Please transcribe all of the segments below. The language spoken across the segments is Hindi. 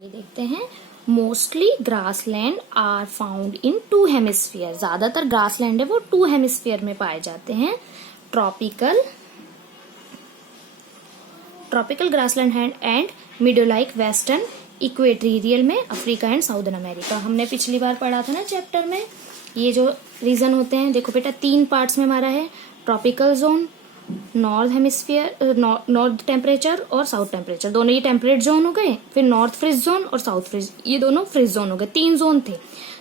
ये देखते हैं mostly grassland are found in two hemisphere. ज्यादातर ग्रासलैंड है वो टू हेमिस्फीयर में पाए जाते हैं। Tropical grassland and meadowlike western equatorial में अफ्रीका एंड साउदर्न अमेरिका। हमने पिछली बार पढ़ा था ना चैप्टर में। ये जो रीजन होते हैं, देखो बेटा, 3 पार्ट्स में हमारा है। Tropical zone, north hemisphere, north temperature और साउथ टेम्परेचर, दोनों ये टेम्परेट जोन हो गए। फिर नॉर्थ फ्रिज जोन और साउथ फ्रिज, ये दोनों फ्रिज जोन हो गए। 3 जोन थे।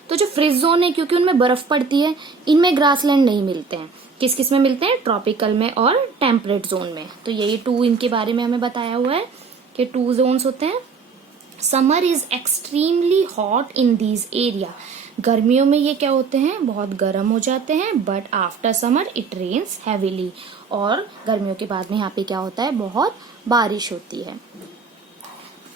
तो जो फ्रिज जोन है, क्योंकि उनमें बर्फ पड़ती है, इनमें ग्रासलैंड नहीं मिलते हैं। किस किस में मिलते हैं? ट्रॉपिकल में और टेम्परेट जोन में। तो यही 2 इनके बारे में हमें बताया हुआ है कि 2 जोन्स होते हैं। Summer is extremely hot in these area. गर्मियों में ये क्या होते हैं? बहुत गर्म हो जाते हैं। But after summer it rains heavily. और गर्मियों के बाद में यहाँ पे क्या होता है? बहुत बारिश होती है।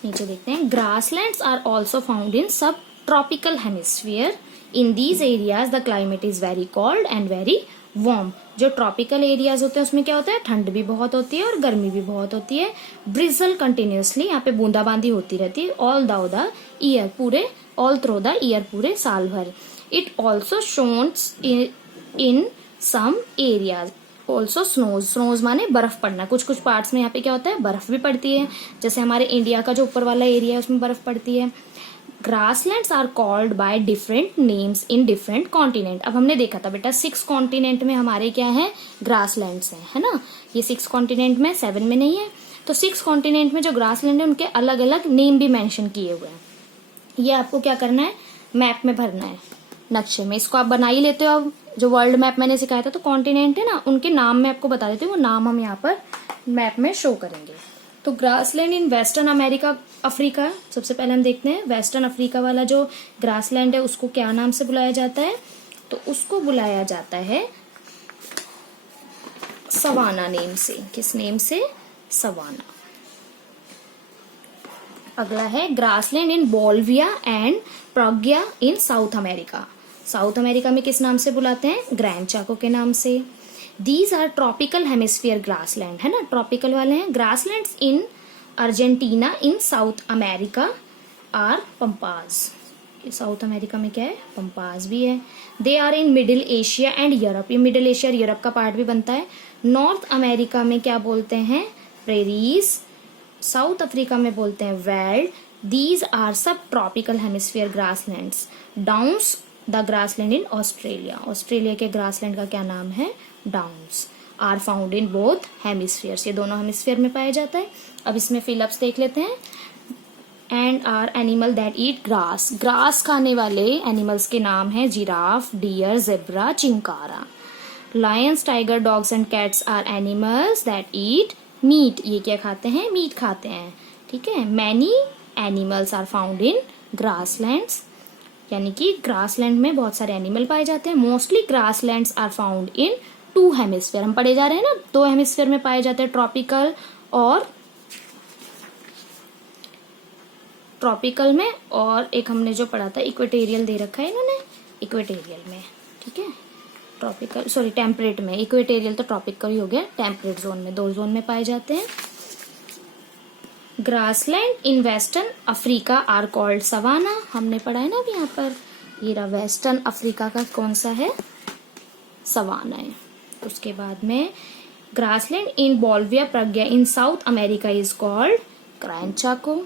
नीचे देखते हैं, grasslands are also found in सब tropical hemisphere. In these areas the climate is very cold and very warm. जो ट्रॉपिकल एरियाज होते हैं उसमें क्या होता है? ठंड भी बहुत होती है और गर्मी भी बहुत होती है। ब्रिजल कंटिन्यूसली, यहाँ पे बूंदाबांदी होती रहती है। ऑल थ्रू द ईयर, पूरे साल भर। इट ऑल्सो शोन्स in some areas also snows माने बर्फ पड़ना। कुछ कुछ पार्ट्स में यहाँ पे क्या होता है? बर्फ भी पड़ती है। जैसे हमारे इंडिया का जो ऊपर वाला एरिया है उसमें बर्फ पड़ती है। Grasslands are called by different names in different continent. अब हमने देखा था बेटा 6 कॉन्टिनेंट में हमारे क्या है? ग्रासलैंड्स हैं, है ना। ये 6 कॉन्टिनेंट में, 7 में नहीं है। तो 6 कॉन्टिनेंट में जो ग्रासलैंड है उनके अलग अलग नेम भी मेंशन किए हुए हैं। ये आपको क्या करना है? मैप में भरना है, नक्शे में। इसको आप बना ही लेते हो। अब जो वर्ल्ड मैप मैंने सिखाया था, तो कॉन्टिनेंट है ना, उनके नाम मैं आपको बता देती हूँ। वो नाम हम यहाँ पर मैप में शो करेंगे। तो grassland in western America, Africa. सबसे पहले हम देखते हैं वेस्टर्न अफ्रीका वाला जो ग्रासलैंड है उसको क्या नाम से बुलाया जाता है? तो उसको बुलाया जाता है सवाना नेम से। किस नेम से? सवाना। अगला है grassland in Bolivia and Paraguay in South America. South America में किस नाम से बुलाते हैं? ग्रैंड चाको के नाम से। These are tropical hemisphere grassland, है ना, ट्रॉपिकल वाले हैं। Grasslands in Argentina in South America are pampas. South America में क्या है? पंपाज भी है। They are in middle Asia and Europe. ये मिडिल एशिया और यूरोप का पार्ट भी बनता है। नॉर्थ अमेरिका में क्या बोलते हैं? प्रेरीज। साउथ अफ्रीका में बोलते हैं veld. These are sub tropical hemisphere grasslands. Downs the grassland in Australia. Australia के ग्रासलैंड का क्या नाम है? Downs. Are found in both hemispheres. ये दोनों हेमिस्फीयर में पाया जाता है। अब इसमें फिलअप्स देख लेते हैं। And are animal that eat grass. Grass खाने वाले एनिमल्स के नाम है giraffe, deer, zebra, chinkara. Lions, tiger, dogs and cats are animals that eat meat. ये क्या खाते हैं? मीट खाते हैं। ठीक है। Many animals are found in grasslands, यानी कि ग्रासलैंड में बहुत सारे एनिमल पाए जाते हैं। Mostly grasslands are found in 2 hemisphere. हम पढ़े जा रहे हैं ना, 2 हेमिस्फीयर में पाए जाते हैं, ट्रॉपिकल में, और एक हमने जो पढ़ा था इक्वेटोरियल दे रखा है इन्होंने, इक्वेटोरियल में। ठीक है। टेम्परेट में। इक्वेटोरियल तो ट्रॉपिकल ही हो गया। टेम्परेट जोन में, 2 जोन में पाए जाते हैं। Grassland in western Africa are called savanna. हमने पढ़ा है ना अभी यहाँ पर। ये रहा वेस्टर्न अफ्रीका का कौन सा है? सवाना है। उसके बाद में grassland in Bolivia Paraguay in South America is called Gran Chaco.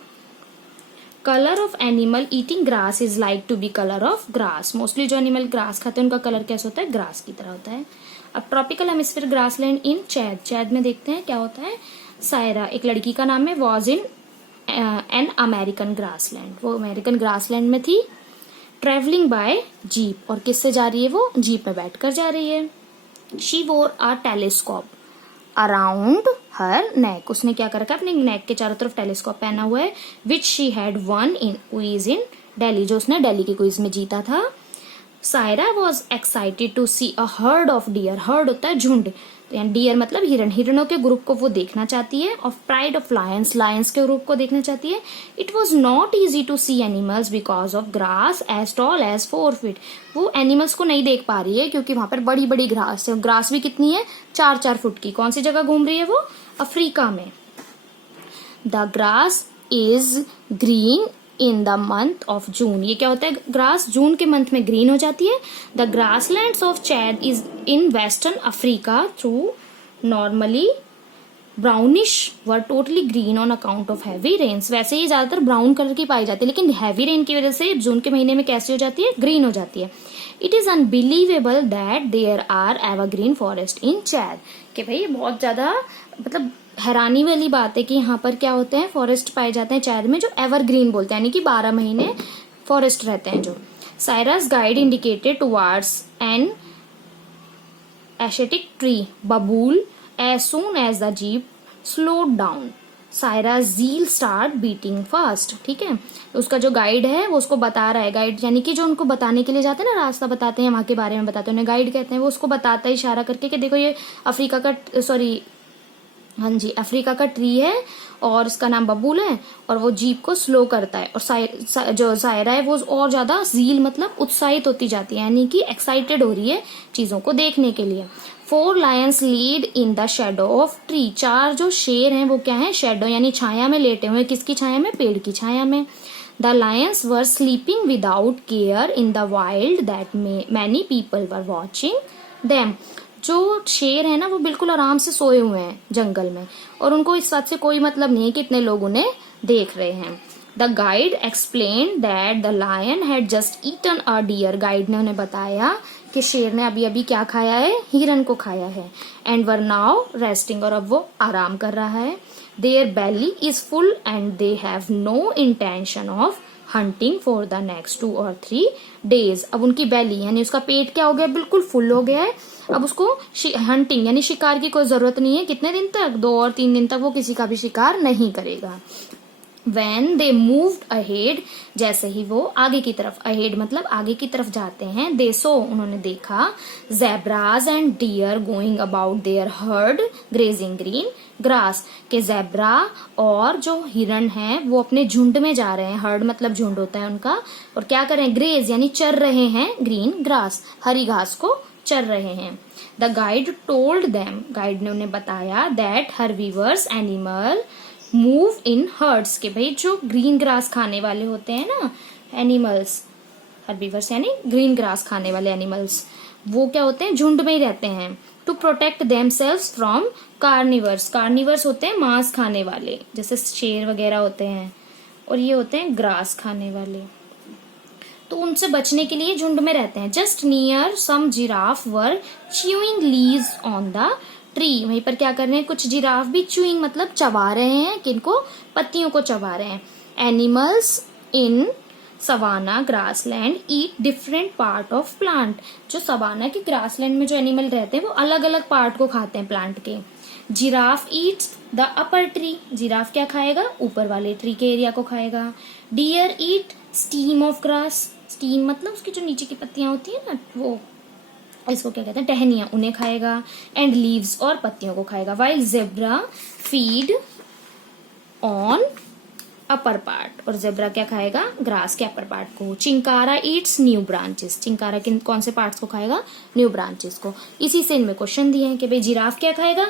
Colour of animal eating grass is like to be colour of grass. Mostly जो एनिमल ग्रास खाते हैं उनका कलर कैसा होता है? ग्रास की तरह होता है। अब ट्रॉपिकल हेमिस्फीयर ग्रासलैंड इन चैद। चैद में देखते हैं क्या होता है? सायरा, एक लड़की का नाम है, was in an American grassland. वो अमेरिकन ग्रासलैंड में थी। Travelling bye jeep. और किससे जा रही है वो? जीप में बैठकर जा रही है। शी वोर अ टेलीस्कोप अराउंड हर नेक। उसने क्या कर रखा है? अपने नेक के चारों तरफ टेलीस्कोप पहना हुआ है। Which she had won in quiz in Delhi, जो उसने दिल्ली के क्विज में जीता था। Saira was excited to see a herd of deer. Herd होता है झुंड, डियर मतलब हिरण। हिरणों के ग्रुप को वो देखना चाहती है। Of pride of lions, lions के ग्रुप को देखना चाहती है। It was not easy to see animals because of grass as tall as 4 feet. वो एनिमल्स को नहीं देख पा रही है क्योंकि वहां पर बड़ी बड़ी ग्रास है। ग्रास भी कितनी है? 4-4 फुट की। कौन सी जगह घूम रही है वो? अफ्रीका में। The grass is green in the month of June. ये क्या होता है, ग्रास जून के मंथ में ग्रीन हो जाती है। The grasslands of Chad is in western Africa through normally brownish were totally green on account of heavy rains. वैसे ही ज्यादातर ब्राउन कलर की पाई जाती है, लेकिन हैवी रेन की वजह से जून के महीने में कैसी हो जाती है, ग्रीन हो जाती है। It is unbelievable that there are evergreen forest in Chad. कि भाई बहुत ज्यादा मतलब हैरानी वाली बात है कि यहाँ पर क्या होते हैं, फॉरेस्ट पाए जाते हैं चैद में जो एवरग्रीन बोलते हैं, यानी कि 12 महीने फॉरेस्ट रहते हैं जो। Saira's guide indicated towards an aesthetic tree babool as soon as the jeep slowed down. Saira's zeal start beating fast. ठीक है, उसका जो गाइड है वो उसको बता रहा है, गाइड यानी कि जो उनको बताने के लिए जाते हैं ना, रास्ता बताते हैं, वहां के बारे में बताते हैं, उन्हें गाइड कहते हैं। वो उसको बताता है इशारा करके कि देखो ये अफ्रीका का अफ्रीका का ट्री है और इसका नाम बबूल है, और वो जीप को स्लो करता है। और जो सायरा है वो और ज्यादा जील मतलब उत्साहित होती जाती है, यानी कि एक्साइटेड हो रही है चीजों को देखने के लिए। 4 lions lead in the shadow of tree. 4 जो शेर हैं वो क्या है, शेडो यानी छाया में लेटे हुए। किसकी छाया में, पेड़ की छाया में। The lions were sleeping without care in the wild that many people were watching them. जो शेर है ना वो बिल्कुल आराम से सोए हुए हैं जंगल में, और उनको इस बात से कोई मतलब नहीं है कि इतने लोग उन्हें देख रहे हैं। The guide explain that the lion had just eaten a deer. Guide ने उन्हें बताया कि शेर ने अभी अभी क्या खाया है, हिरन को खाया है। एंड वर नाउ रेस्टिंग, और अब वो आराम कर रहा है। Their belly is full and they have no intention of hunting for the next 2 or 3 days। अब उनकी बेली यानी उसका पेट क्या हो गया, बिल्कुल फुल हो गया है। अब उसको हंटिंग यानी शिकार की कोई जरूरत नहीं है। कितने दिन तक, 2 और 3 दिन तक वो किसी का भी शिकार नहीं करेगा। When they moved ahead, जैसे ही वो आगे की तरफ, ahead मतलब आगे की तरफ जाते हैं, they saw उन्होंने देखा, zebras and deer going about their herd grazing green grass। के zebra और जो हिरन हैं वो अपने झुंड में जा रहे हैं, herd मतलब झुंड होता है उनका, और क्या कर रहे हैं, graze यानी चर रहे हैं, green grass हरी घास को चर रहे हैं। The guide told them, guide ने उन्हें बताया, that herbivores animal move in hertz. के भाई जो ग्रीन ग्रास खाने वाले होते हैं ना एनिमल्स, हर्बीवर्स यानी ग्रीन ग्रास खाने वाले एनिमल्स, वो क्या होते हैं, झुंड में ही रहते हैं। To protect themselves from carnivores. Carnivores होते हैं मांस खाने वाले, जैसे शेर वगैरह होते हैं, और ये होते हैं ग्रास खाने वाले, तो उनसे बचने के लिए झुंड में रहते हैं। Just near some giraffe were chewing leaves on the tree. वहीं पर क्या कर रहे हैं, कुछ जिराफ भी च्यूइंग मतलब चबा रहे हैं, किनको, पत्तियों को चबा रहे हैं। Animals in savanna grassland eat different part of plant. जो सवाना के ग्रासलैंड में जो एनिमल रहते हैं वो अलग अलग पार्ट को खाते हैं प्लांट के। Giraffe eats the upper tree. Giraffe क्या खाएगा, ऊपर वाले ट्री के एरिया को खाएगा। Deer eat stem of grass. Stem मतलब उसकी जो नीचे की पत्तियां होती है ना, वो इसको क्या कहते हैं, टहनियां, उन्हें खाएगा। एंड लीव्स और पत्तियों को खाएगा। While zebra feed on upper part, और जेब्रा क्या खाएगा, ग्रास के अपर पार्ट को। Chinkara Yeats new branches. Chinkara किन कौन से पार्ट्स को खाएगा, न्यू ब्रांचेस को। इसी से इनमें क्वेश्चन दिए हैं कि भाई जिराफ क्या खाएगा,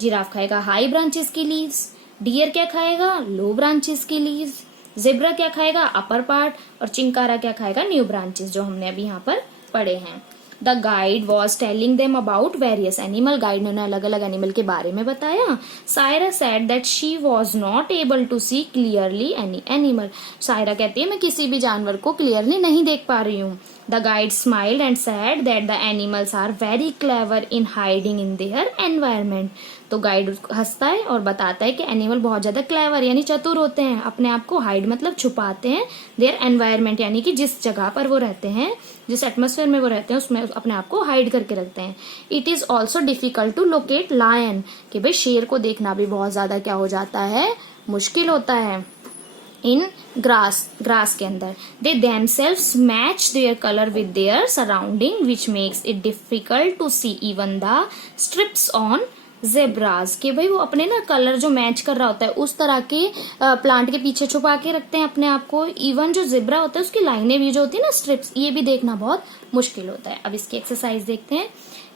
जिराफ खाएगा हाई ब्रांचेस की लीव्स। डियर क्या खाएगा, लो ब्रांचेस की लीव्स। जेब्रा क्या खाएगा, अपर पार्ट, और चिंकारा क्या खाएगा, न्यू ब्रांचेस, जो हमने अभी यहाँ पर पढ़े हैं। The guide was telling them about various animal. Guide ने उन्हें अलग अलग एनिमल के बारे में बताया। Saira said that she was not able to see clearly any animal. Saira कहती है मैं किसी भी जानवर को क्लियरली नहीं देख पा रही हूँ। The guide smiled and said that the animals are very clever in hiding in their environment. तो गाइड हंसता है और बताता है कि एनिमल बहुत ज्यादा क्लेवर यानी चतुर होते हैं, अपने आप को हाइड मतलब छुपाते हैं, देयर एनवायरमेंट यानी कि जिस जगह पर वो रहते हैं, जिस एटमोस्फेयर में वो रहते हैं उसमें अपने आप को हाइड करके रखते हैं। It is also difficult to locate lion. कि भाई शेर को देखना भी बहुत ज्यादा क्या हो जाता है, मुश्किल होता है। इन ग्रास के अंदर they themselves match their colour with their surrounding which makes it difficult to see even the stripes on zebras. के भाई वो अपने ना कलर जो मैच कर रहा होता है उस तरह के प्लांट के पीछे छुपा के रखते हैं अपने आप को। इवन जो जेब्रा होता है उसकी लाइनें भी जो होती है ना, स्ट्रिप्स, ये भी देखना बहुत मुश्किल होता है। अब इसकी एक्सरसाइज देखते हैं।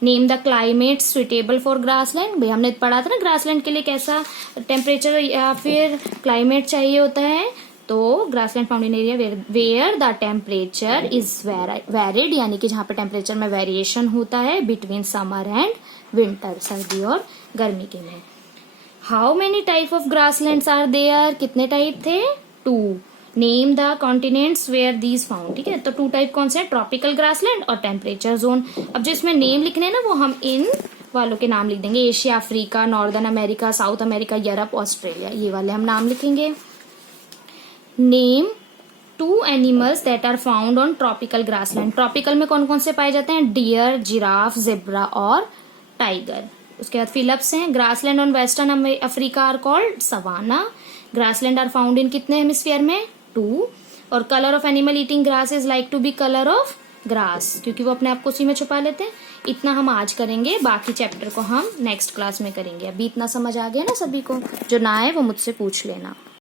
Name the climate suitable for grassland. भाई हमने पढ़ा था ना ग्रासलैंड के लिए कैसा टेम्परेचर या फिर क्लाइमेट चाहिए होता है, तो grassland found in area where the temperature is varied, यानी कि जहाँ पे टेम्परेचर में वेरिएशन होता है बिटवीन समर एंड विंटर, सर्दी और गर्मी के में। How many type of grasslands are there, कितने टाइप थे, 2। Name the continents where these found, ठीक है। तो 2 टाइप कौन से हैं, ट्रॉपिकल ग्रासलैंड और टेम्परेचर जोन। अब जो इसमें नेम लिखने हैं ना वो हम इन वालों के नाम लिख देंगे, Asia, Africa, northern America, South America, Europe, Australia, ये वाले हम नाम लिखेंगे। Name 2 animals that are found on tropical grassland. Tropical में कौन कौन से पाए जाते हैं, डियर, जिराफ, जेब्रा और टाइगर। उसके बाद फिलअप्स हैं, grassland on western Africa are called savanna. Grassland are found in कितने हेमिस्फीयर में, 2। और colour of animal eating grass is like to be colour of grass, क्योंकि वो अपने आप को उसी में छुपा लेते हैं। इतना हम आज करेंगे, बाकी चैप्टर को हम नेक्स्ट क्लास में करेंगे। अभी इतना समझ आ गया ना सभी को, जो ना आए वो मुझसे पूछ लेना।